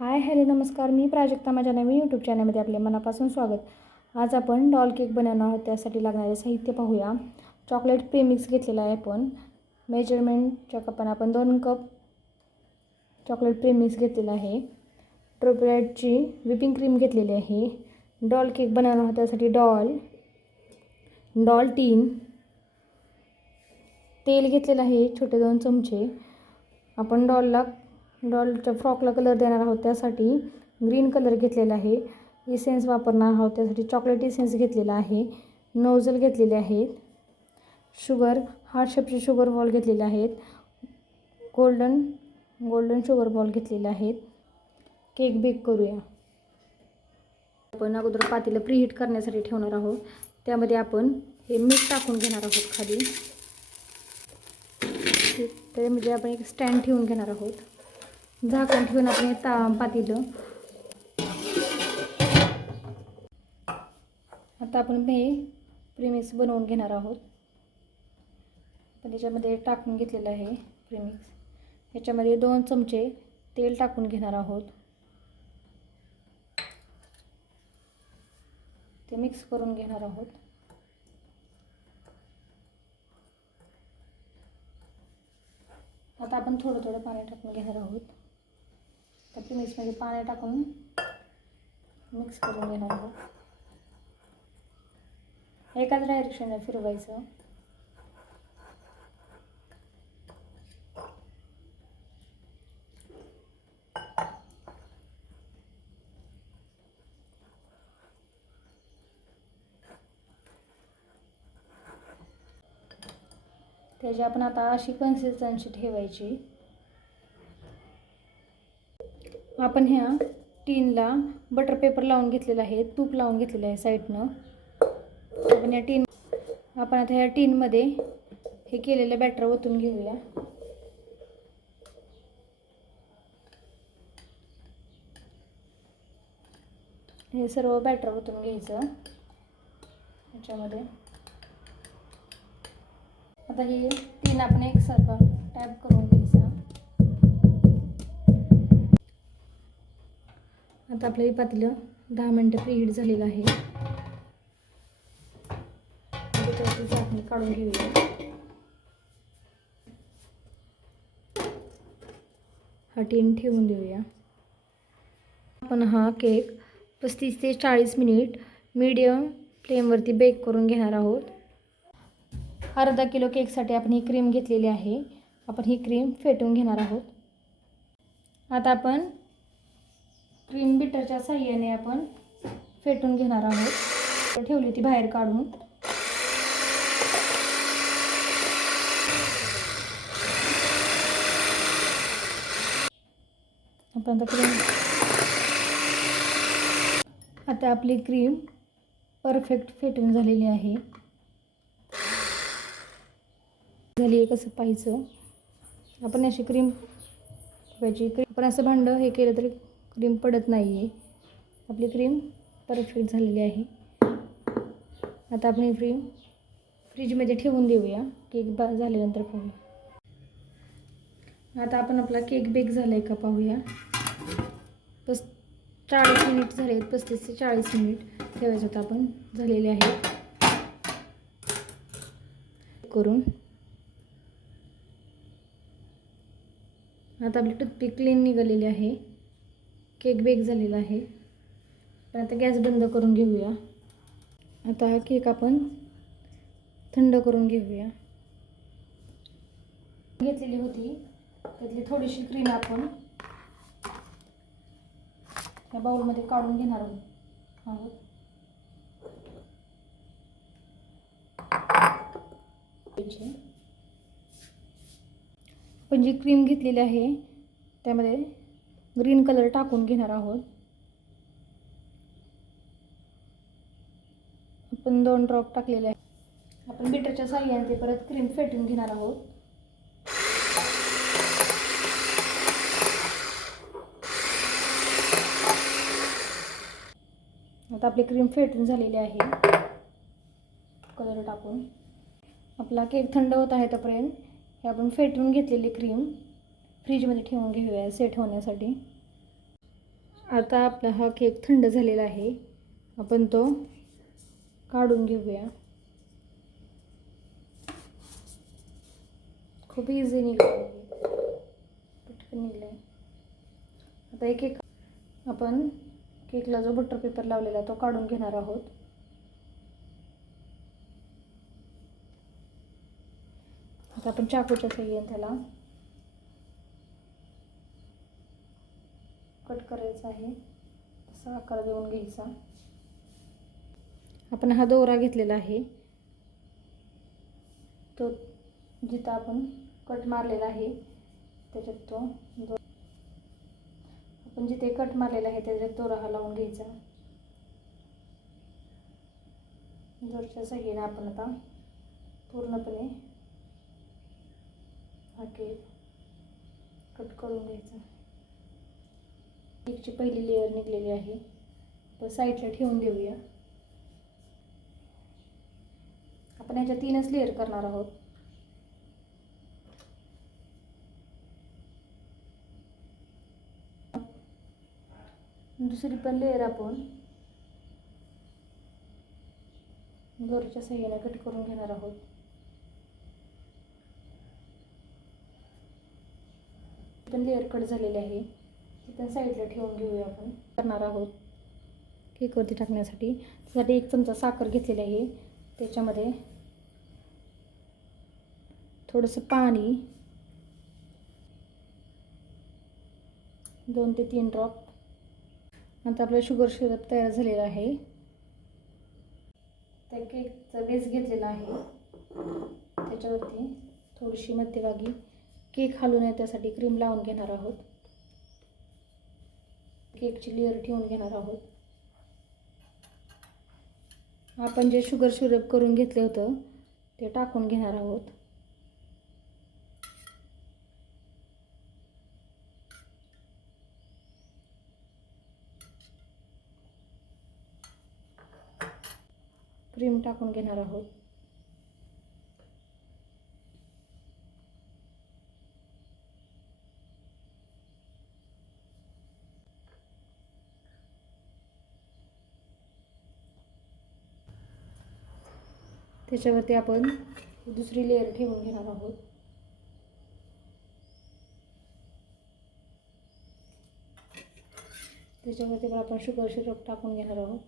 Hi hello नमस्कार. मी प्राजक्ता. माझ्या नवीन YouTube चॅनलमध्ये आपले मनापासून स्वागत. आज आपण डॉल केक बनवणार आहोत. त्यासाठी लागणारे साहित्य पाहूया. चॉकलेट प्रेमिक्स घेतलेला आहे आपण. मेजरमेंटच्या कपाने आपण दोन कप चॉकलेट प्रेमिक्स घेतलेला आहे. ट्रोपलेटची व्हिपिंग क्रीम घेतलेली आहे. डॉल केक बनवणार आहोत. त्यासाठी डॉल डॉल टीन तेल घेतलेलं आहे. छोटे दोन चमचे. आपण डॉलला डॉलच्या फ्रॉकला कलर देणार आहोत त्यासाठी ग्रीन कलर घेतलेला आहे. इसेन्स वापरणार आहोत त्यासाठी चॉकलेट इसेन्स घेतलेला आहे. नोझल घेतलेले आहेत. शुगर हार्ट शेपचे शुगर बॉल घेतलेले आहेत. गोल्डन गोल्डन शुगर बॉल घेतलेले आहेत. केक बेक करूया. आपण अगोदर पातीला प्रीहीट करण्यासाठी ठेवणार आहोत. त्यामध्ये आपण हे मीठ टाकून घेणार आहोत खाली. त्यामध्ये आपण एक स्टँड ठेवून घेणार आहोत. झाकण ठेवून आपण हे ता पातेलं. आता आपण हे प्रिमिक्स बनवून घेणार आहोत. पण त्याच्यामध्ये टाकून घेतलेलं आहे प्रेमिक्स ह्याच्यामध्ये दोन चमचे तेल टाकून घेणार आहोत. ते मिक्स करून घेणार आहोत. आता आपण थोडं थोडं पाणी टाकून घेणार आहोत. त्या मिक्समध्ये पाणी टाकून मिक्स करून घेणार आहोत एकाच डायरेक्शनला फिरवायचं. त्याची आपण आता अशी कन्सिस्टन्सी ठेवायची. आपण ह्या टीनला बटर पेपर लावून घेतलेला आहे तूप लावून घेतलेलं आहे साईडनं आपण या टीन आपण आता ह्या टीनमध्ये हे केलेलं बॅटर ओतून घेऊया. हे सर्व बॅटर ओतून घ्यायचं. ह्याच्यामध्ये आता हे तीन आपण एकसारखं टॅप करून आता आपलं हे पातेलं दहा मिनटं प्रीहीट झालेलं आहे. म्हणजे त्याच्यावरती काढून घेऊया. हा टीन ठेवून देऊया. आपण हा केक पस्तीस ते चाळीस मिनिट मीडियम फ्लेमवरती बेक करून घेणार आहोत. अर्धा किलो केकसाठी आपण ही क्रीम घेतलेली आहे. आपण ही क्रीम फेटून घेणार आहोत. आता आपण क्रीम बिटरच्या साह्याने आपण फेटून घेणार आहोत. ठेवली होती बाहेर काढून. आपण आता क्रीम आता आपली क्रीम परफेक्ट फेटून झालेली आहे. झाली आहे कसं पाहायचं? आपण अशी क्रीम पाहिजे क्रीम आपण असं भांडं हे केलं तरी क्रीम पडत नाही आहे आपली क्रीम परफेक्ट झालेली आहे. आता आपण ही क्रीम फ्रीजमध्ये ठेवून देऊया. केक बा झाल्यानंतर पाहूया. आता आपण आपला केक बेक झाला आहे का पाहूया. पस चाळीस मिनिट झाले आहेत. पस्तीस ते चाळीस मिनिट ठेवायचं होतं आपण. झालेले आहेत. करून. आता आपली टूथपिक क्लीन निघालेली आहे. केक बेक झालेला आहे. पण आता गॅस बंद करून घेऊया. आता हा केक आपण थंड करून घेऊया. घेतलेली होती. त्यातली थोडीशी क्रीम आपण या बाउलमध्ये काढून घेणार आहोत. आपण जी क्रीम घेतलेली आहे त्यामध्ये ग्रीन कलर टाकून घेणार आहोत. आपण दोन ड्रॉप टाकलेले आहे आपण बिटरच्या साह्याने ते परत क्रीम फेटून घेणार आहोत. आता आपली क्रीम फेटून झालेली आहे. कलर टाकून. आपला केक थंड होत आहे तोपर्यंत हे आपण फेटून घेतलेली क्रीम फ्रीजमध्ये ठेवून घेऊया सेट होण्यासाठी. आता आपला हा केक थंड झालेला आहे. आपण तो काढून घेऊया. खूप इझी निघाला पटकन निघलं आता एक एक आपण केकला जो बटर पेपर लावलेला तो काढून घेणार आहोत. आता आपण चाकूच्या सहाय्याने त्याला कट करायचा आहे. असा आकार देऊन घ्यायचा. आपण हा दोरा घेतलेला आहे. तो जिथं आपण कट मारलेला आहे त्याच्यात तो दो आपण जिथे कट मारलेला आहे त्याच्यात दोरा हा लावून घ्यायचा. दोरच्या सहाय्याने आपण आता पूर्णपणे हा केक कट करून घ्यायचा. केकची पहिली लेअर निघलेली आहे. तर साईडला ठेवून देऊया. आपण ह्याच्या तीनच लेअर करणार आहोत. दुसरी पण लेअर आपण दोरीच्या सहाय्याने कट करून घेणार आहोत. पण लेअर कट झालेले आहे. त्या साईडला ठेवून घेऊया आपण. करणार आहोत केकवरती टाकण्यासाठी. त्यासाठी एक चमचा साखर घेतलेली आहे. त्याच्यामध्ये थोडंसं पाणी दोन ते तीन ड्रॉप नंतर आपलं शुगर शिरप तयार झालेलं आहे. त्या केकचा बेस घेतलेला आहे. त्याच्यावरती थोडीशी मध्यभागी केक हलू नये त्यासाठी क्रीम लावून घेणार आहोत. केकची लेअर ठेवून घेणार आहोत. आपण जे शुगर शिरप करून घेतलं होतं ते टाकून घेणार आहोत. क्रीम टाकून घेणार आहोत. त्याच्यावरती आपण दुसरी लेअर ठेवून घेणार आहोत. त्याच्यावरती पण आपण शुगर सिरप टाकून घेणार आहोत.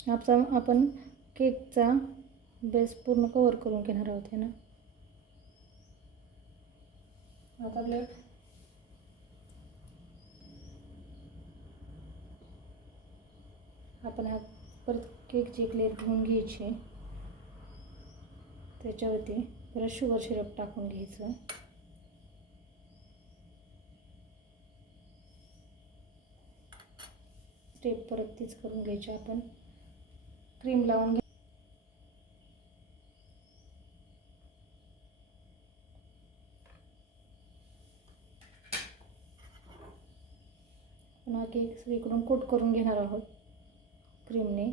आपचा आपण केकचा बेस पूर्ण कवर करून घेणार आहोत ना? आता आपल्या आपण हा परत केकची एक लेअर घेऊन घ्यायची. त्याच्यावरती परत शुगर सिरप टाकून घ्यायचं. स्टेप परत तीच करून घ्यायची आपण. क्रीम लावून घे. पुन्हा केक सगळीकडून कोट करून घेणार आहोत क्रीमने.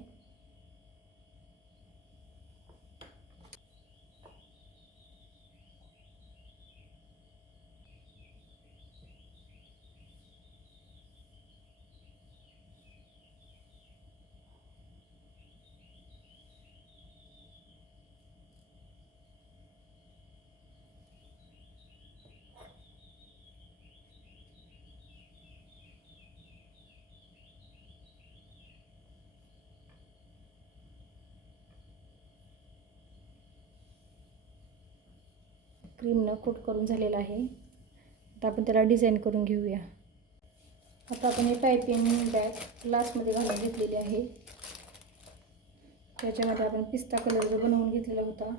क्रीमनं कोट करून झालेला आहे. आता आपण त्याला डिझाईन करून घेऊया. आता आपण हे पायपिंग बॅग लास्टमध्ये घालून घेतलेली आहे. त्याच्यामध्ये आपण पिस्ता कलर बनवून घेतलेला होता.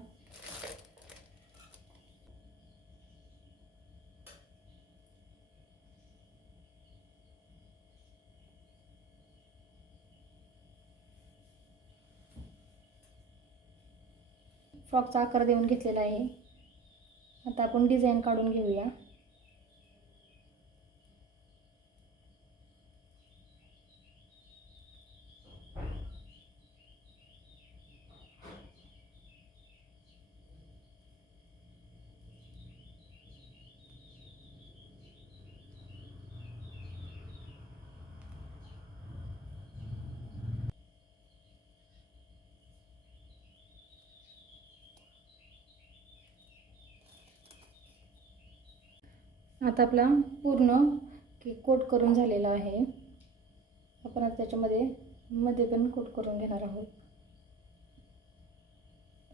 फ्रॉकचा आकार देऊन घेतलेला आहे. आता आपण डिझाईन काढून घेऊया. आता आपला पूर्ण केक कोट करून झालेला आहे. आपण आता त्याच्यामध्ये मध्ये पण कोट करून घेणार आहोत.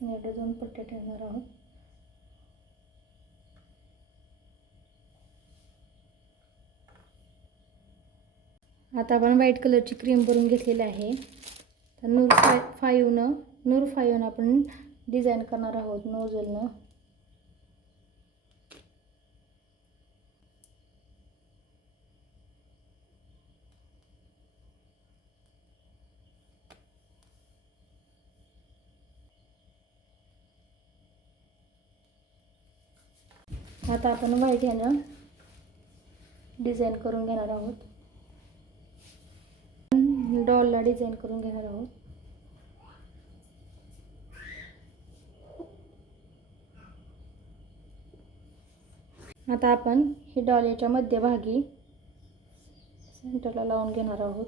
एवढ्या दोन पट्ट्या ठेवणार आहोत. आता आपण व्हाईट कलरची क्रीम भरून घेतलेली आहे. तर नूर फाय फाईवनं नूर फाईवनं आपण डिझाईन करणार आहोत नोजलनं आता आपण व्हाईट ह्यानं डिझाईन करून घेणार आहोत. डॉलला डिझाईन करून घेणार आहोत. आता आपण ही डॉल याच्या मध्यभागी सेंटरला लावून घेणार आहोत.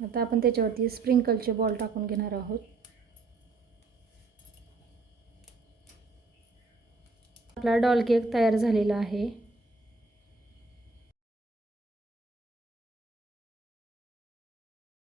आता आपण त्याच्यावरती स्प्रिंकलचे बॉल टाकून घेणार आहोत. आपला डॉल केक तयार झालेला आहे.